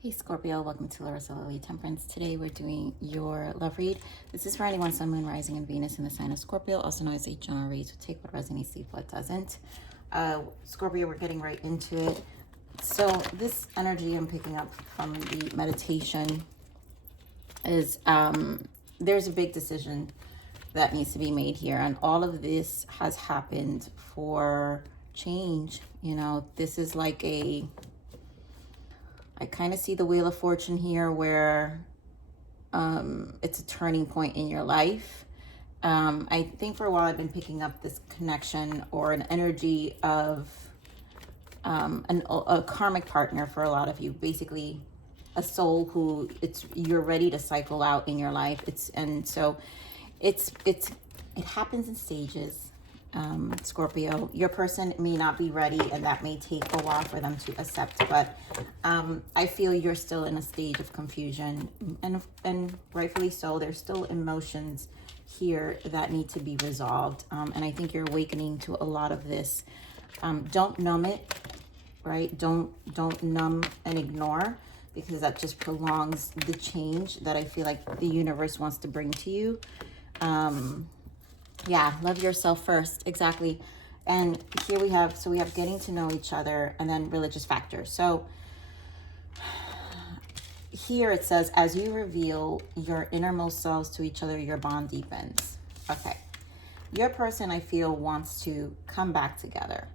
Hey Scorpio, welcome to Larissa Lily Temperance. Today we're doing your love read. This is for anyone, Sun, Moon, Rising, and Venus in the sign of Scorpio, also known as a general read, so take what resonates, leave what doesn't. Scorpio, we're getting right into it. So this energy I'm picking up from the meditation is there's a big decision that needs to be made here, and all of this has happened for change. You know, this is like I kind of see the Wheel of Fortune here where it's a turning point in your life. I think for a while I've been picking up this connection or an energy of a karmic partner for a lot of you. Basically, a soul who you're ready to cycle out in your life. It happens in stages. Scorpio, your person may not be ready, and that may take a while for them to accept, but I feel you're still in a stage of confusion, and rightfully so. There's still emotions here that need to be resolved, and I think you're awakening to a lot of this. Don't numb it, right? Don't numb and ignore, because that just prolongs the change that I feel like the universe wants to bring to you. Yeah, love yourself first. Exactly. And here we have getting to know each other, and then religious factors. So here it says, as you reveal your innermost selves to each other, your bond deepens. Okay. Your person, I feel, wants to come back together.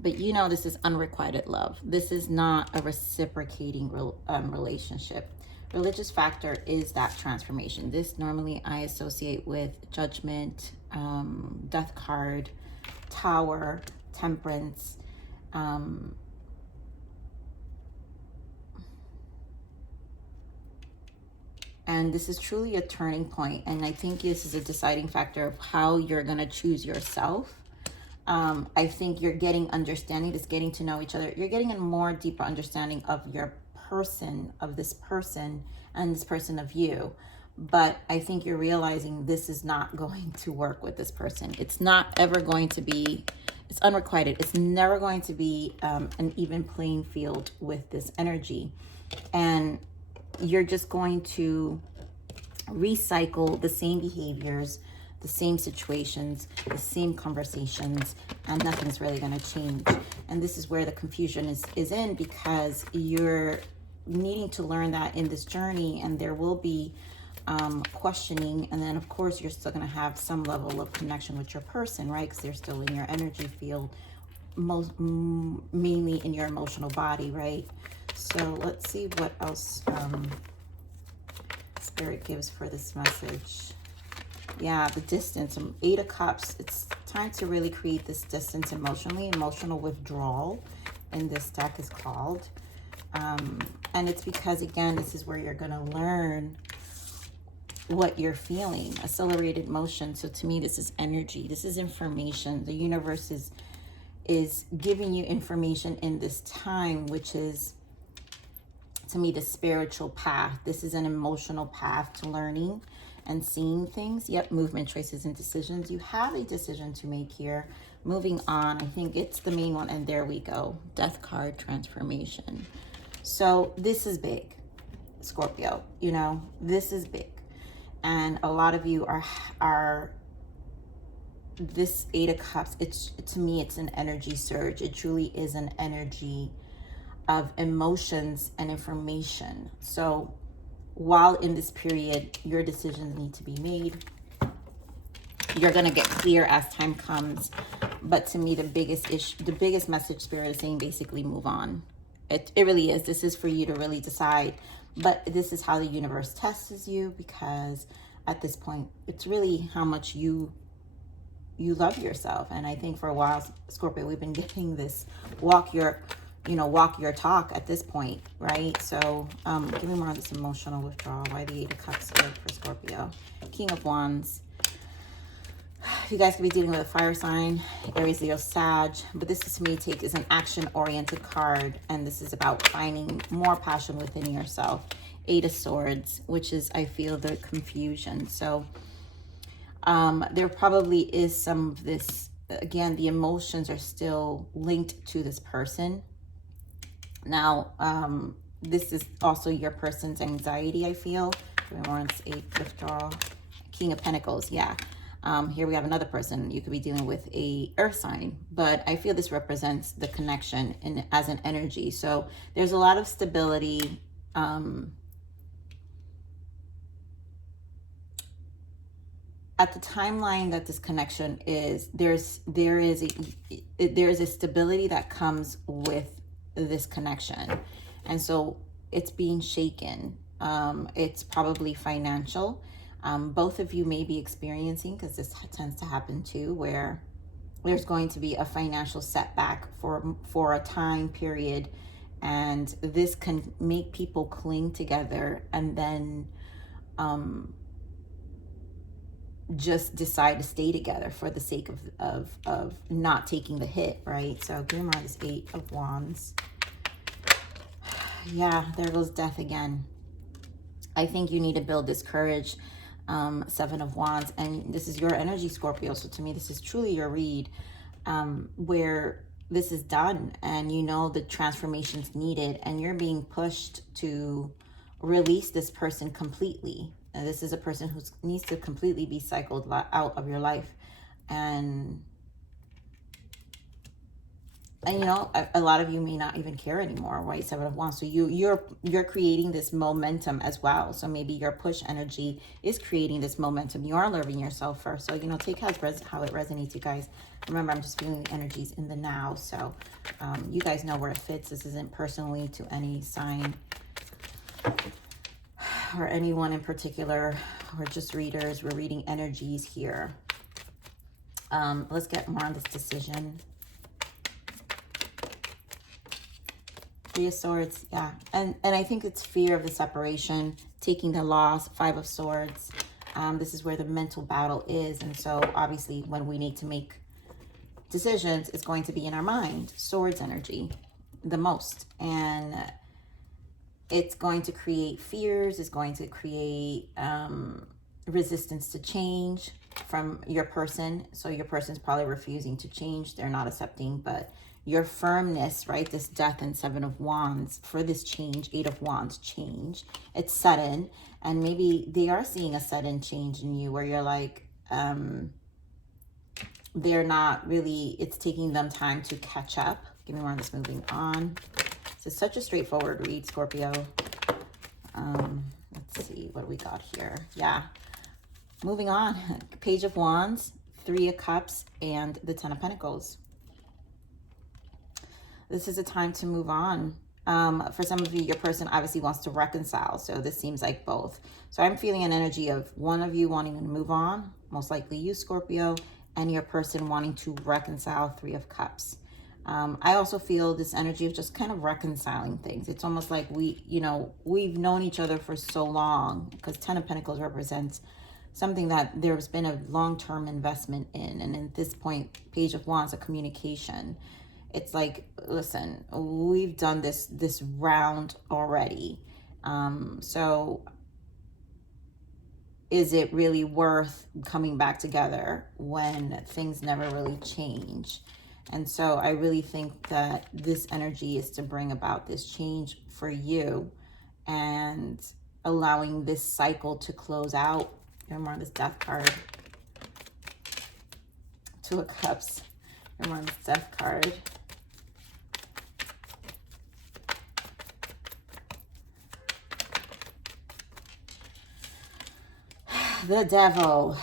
But you know, this is unrequited love. This is not a reciprocating relationship. Religious factor is that transformation. This normally I associate with judgment, death card, tower, temperance. And this is truly a turning point. And I think this is a deciding factor of how you're going to choose yourself. I think you're getting understanding, just getting to know each other. You're getting a more deeper understanding of your person, of this person, and this person of you. But I think you're realizing this is not going to work with this person. It's not ever going to be, it's unrequited. It's never going to be an even playing field with this energy. And you're just going to recycle the same behaviors, the same situations, the same conversations, and nothing's really going to change. And this is where the confusion is in, because you're needing to learn that in this journey, and there will be questioning, and then of course you're still going to have some level of connection with your person, right? Because they're still in your energy field, mainly in your emotional body, right? So let's see what else Spirit gives for this message. Yeah, the distance, 8 of Cups. It's time to really create this distance emotionally. Emotional withdrawal in this deck is called. And it's because, again, this is where you're going to learn what you're feeling. Accelerated motion. So to me, this is energy. This is information. The universe is giving you information in this time, which is, to me, the spiritual path. This is an emotional path to learning and seeing things. Yep, movement, choices, and decisions. You have a decision to make here. Moving on, I think it's the main one, and there we go. Death card, transformation. So this is big, Scorpio. You know, this is big. And a lot of you are this 8 of Cups. To me, it's an energy surge. It truly is an energy of emotions and information. So while in this period, your decisions need to be made. You're going to get clear as time comes. But to me, the biggest message Spirit is saying, basically move on. It really is. This is for you to really decide. But this is how the universe tests you, because at this point, it's really how much you love yourself. And I think for a while, Scorpio, we've been getting this walk your talk at this point, right? So give me more of this emotional withdrawal. Why the 8 of Cups here for Scorpio? King of Wands. You guys could be dealing with a fire sign, Aries, Leo, Sag, but this is, to me, is an action-oriented card, and this is about finding more passion within yourself. 8 of Swords, which is, I feel, the confusion. So there probably is some of this, again, the emotions are still linked to this person. Now, this is also your person's anxiety, I feel. Remembrance, 8, withdrawal, King of Pentacles, yeah. Here we have another person. You could be dealing with a earth sign, but I feel this represents the connection as an energy. So there's a lot of stability. At the timeline that this connection is, there is a stability that comes with this connection, and so it's being shaken. It's probably financial. Both of you may be experiencing, because this tends to happen too, where there's going to be a financial setback for a time period, and this can make people cling together and then just decide to stay together for the sake of not taking the hit, right? So give me this 8 of Wands. Yeah, there goes death again. I think you need to build this courage. 7 of Wands, and this is your energy, Scorpio. So to me, this is truly your read, where this is done and you know the transformation's needed, and you're being pushed to release this person completely. This is a person who needs to completely be cycled out of your life. And you know, a lot of you may not even care anymore, right? 7 of Wands. So you're creating this momentum as well. So maybe your push energy is creating this momentum. You are loving yourself first. So, you know, take how it resonates, you guys. Remember, I'm just feeling the energies in the now. So you guys know where it fits. This isn't personally to any sign or anyone in particular. We're just readers. We're reading energies here. Let's get more on this decision. 3 of Swords, yeah. And I think it's fear of the separation, taking the loss. 5 of Swords. This is where the mental battle is. And so obviously when we need to make decisions, it's going to be in our mind. Swords energy the most. And it's going to create fears. It's going to create resistance to change from your person. So your person's probably refusing to change. They're not accepting, but your firmness, right? This death and 7 of Wands for this change, 8 of Wands change. It's sudden, and maybe they are seeing a sudden change in you where you're like, they're not really, it's taking them time to catch up. Give me more on this, moving on. This is such a straightforward read, Scorpio. Let's see what we got here. Yeah, moving on. Page of Wands, 3 of Cups, and the 10 of Pentacles. This is a time to move on. For some of you, your person obviously wants to reconcile. So this seems like both. So I'm feeling an energy of one of you wanting to move on, most likely you, Scorpio, and your person wanting to reconcile, 3 of Cups. I also feel this energy of just kind of reconciling things. It's almost like we've known each other for so long, because 10 of Pentacles represents something that there's been a long-term investment in. And at this point, Page of Wands, a communication. It's like, listen, we've done this round already. So is it really worth coming back together when things never really change? And so I really think that this energy is to bring about this change for you and allowing this cycle to close out. Remember on this Death card. 2 of Cups. Remember on this Death card. The Devil.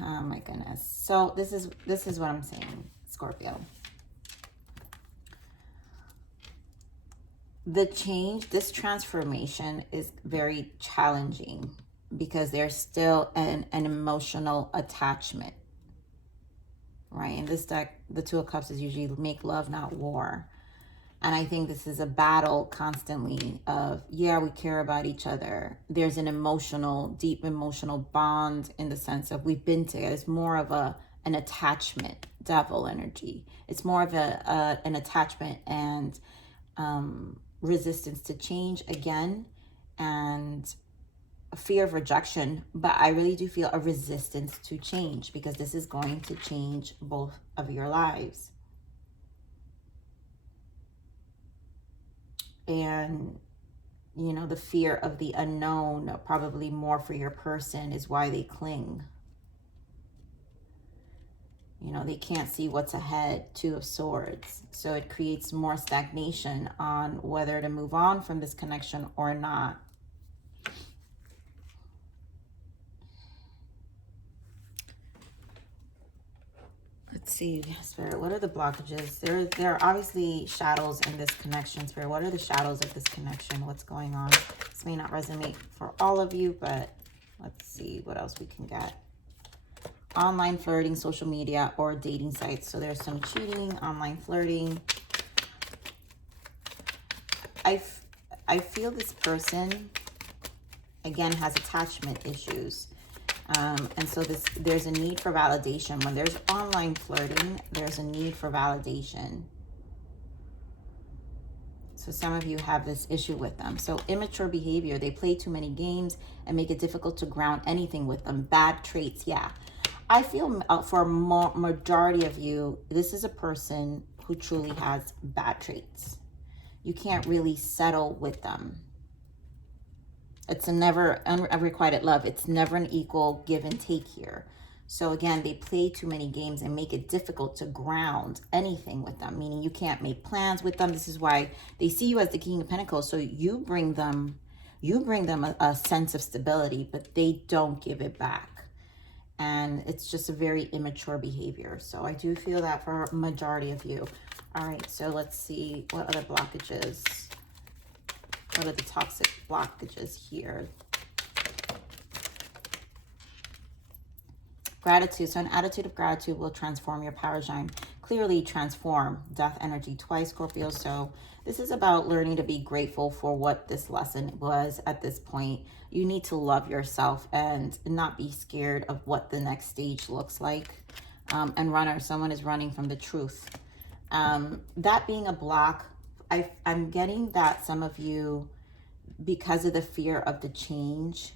Oh my goodness. So this is what I'm saying, Scorpio. The change, this transformation is very challenging because there's still an emotional attachment, right? In this deck, the 2 of Cups is usually make love, not war. And I think this is a battle constantly of, yeah, we care about each other. There's an emotional, deep emotional bond in the sense of we've been together. It's more of an attachment, Devil energy. It's more of an attachment and resistance to change again, and a fear of rejection. But I really do feel a resistance to change because this is going to change both of your lives. And You know, the fear of the unknown, probably more for your person, is why they cling. You know, they can't see what's ahead. Two of Swords. So it creates more stagnation on whether to move on from this connection or not. Let's see, Spirit, what are the blockages? There are obviously shadows in this connection, Spirit. What are the shadows of this connection? What's going on? This may not resonate for all of you, but let's see what else we can get. Online flirting, social media, or dating sites. So there's some cheating, online flirting. I feel this person, again, has attachment issues. And so there's a need for validation. When there's online flirting, there's a need for validation. So some of you have this issue with them. So immature behavior. They play too many games and make it difficult to ground anything with them. Bad traits. Yeah. I feel for a majority of you, this is a person who truly has bad traits. You can't really settle with them. It's a never unrequited love. It's never an equal give and take here. So again, they play too many games and make it difficult to ground anything with them, meaning you can't make plans with them. This is why they see you as the King of Pentacles. So you bring them a sense of stability, but they don't give it back. And it's just a very immature behavior. So I do feel that for a majority of you. All right, so let's see what other blockages. What are the toxic blockages here? Gratitude. So an attitude of gratitude will transform your paradigm. Clearly transform. Death energy twice, Scorpio. So this is about learning to be grateful for what this lesson was at this point. You need to love yourself and not be scared of what the next stage looks like. And runner, someone is running from the truth. That being a block, I'm getting that some of you, because of the fear of the change,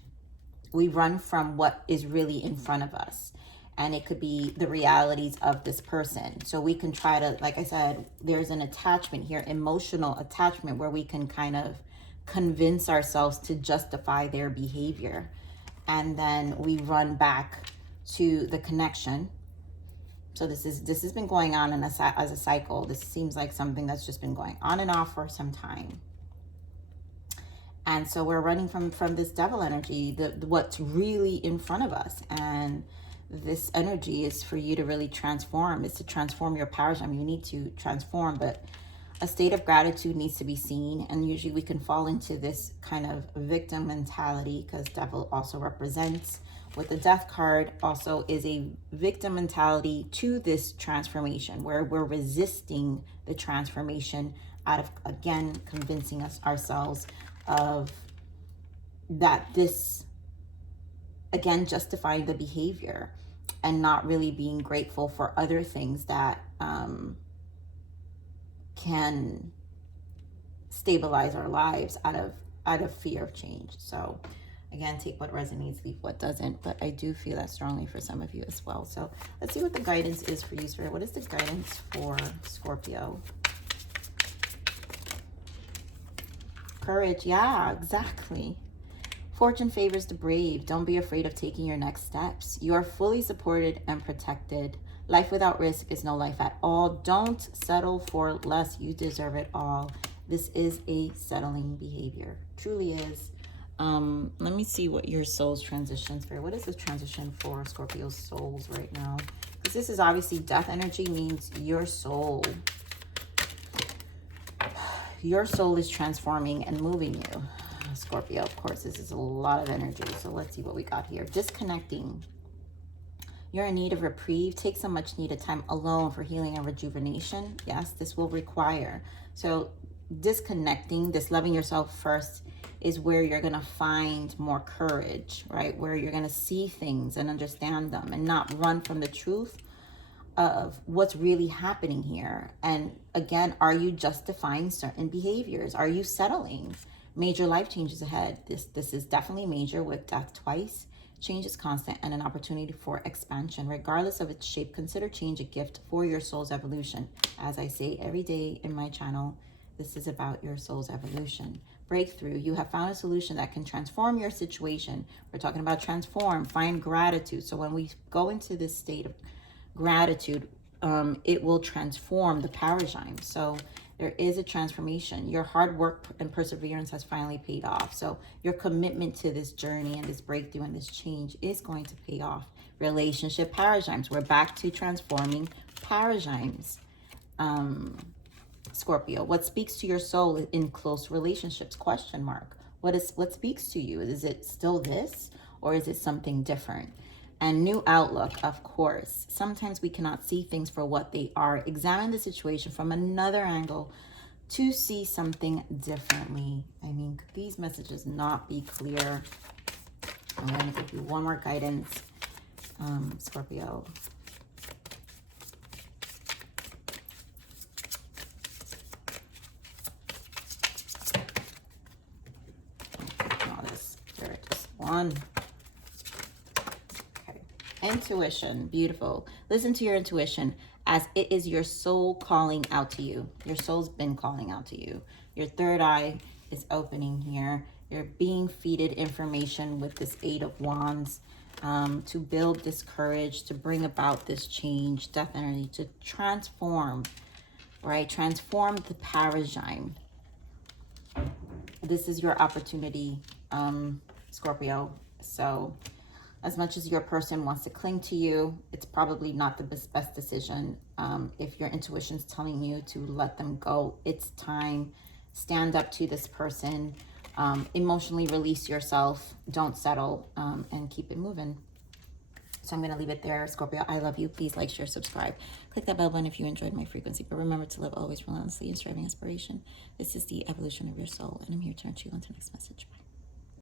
we run from what is really in front of us. And it could be the realities of this person. So we can try to, like I said, there's an attachment here, emotional attachment, where we can kind of convince ourselves to justify their behavior. And then we run back to the connection. So this has been going on as a cycle. This seems like something that's just been going on and off for some time. And so we're running from this devil energy, what's really in front of us. And this energy is for you to really transform. It's to transform your paradigm. You need to transform, but a state of gratitude needs to be seen. And usually we can fall into this kind of victim mentality, because devil also represents, with the death card, also is a victim mentality to this transformation, where we're resisting the transformation out of, again, convincing ourselves of that, this, again, justifying the behavior and not really being grateful for other things that can stabilize our lives out of fear of change. So again, take what resonates, leave what doesn't, but I do feel that strongly for some of you as well. So let's see what the guidance is for you, Spirit. What is the guidance for Scorpio? Courage. Yeah, exactly. Fortune favors the brave. Don't be afraid of taking your next steps. You are fully supported and protected. Life without risk is no life at all. Don't settle for less. You deserve it all. This is a settling behavior. Truly is. Let me see what your soul's transitions for. What is the transition for Scorpio's souls right now? Because this is obviously death energy, means your soul. Your soul is transforming and moving you, Scorpio. Of course, this is a lot of energy. So let's see what we got here. Disconnecting. You're in need of reprieve. Take some much needed time alone for healing and rejuvenation. Yes, this will require. So disconnecting, this loving yourself first, is where you're going to find more courage, right? Where you're going to see things and understand them and not run from the truth of what's really happening here. And again, are you justifying certain behaviors? Are you settling? Major life changes ahead. This is definitely major, with death twice. Change is constant and an opportunity for expansion. Regardless of its shape, consider change a gift for your soul's evolution. As I say every day in my channel, This is about your soul's evolution. Breakthrough. You have found a solution that can transform your situation. We're talking about transform, find gratitude. So when we go into this state of gratitude, it will transform the paradigm. So there is a transformation. Your hard work and perseverance has finally paid off. So your commitment to this journey and this breakthrough and this change is going to pay off. Relationship paradigms. We're back to transforming paradigms. Scorpio, what speaks to your soul in close relationships? Question mark. What speaks to you? Is it still this, or is it something different? And new outlook, of course. Sometimes we cannot see things for what they are. Examine the situation from another angle to see something differently. I mean, could these messages not be clear? I'm going to give you one more guidance, Scorpio. One. Okay. Intuition. Beautiful. Listen to your intuition as it is your soul calling out to you. Your soul's been calling out to you. Your third eye is opening here. You're being feeded information with this Eight of Wands to build this courage, to bring about this change, death energy, to transform, right? Transform the paradigm. This is your opportunity, Scorpio. So as much as your person wants to cling to you, it's probably not the best decision. If your intuition's telling you to let them go, it's time. Stand up to this person. Emotionally release yourself. Don't settle, and keep it moving. So I'm going to leave it there, Scorpio. I love you. Please like, share, subscribe. Click that bell button if you enjoyed my frequency. But remember to live always relentlessly in striving inspiration. This is the evolution of your soul. And I'm here to turn you on to the next message. Bye.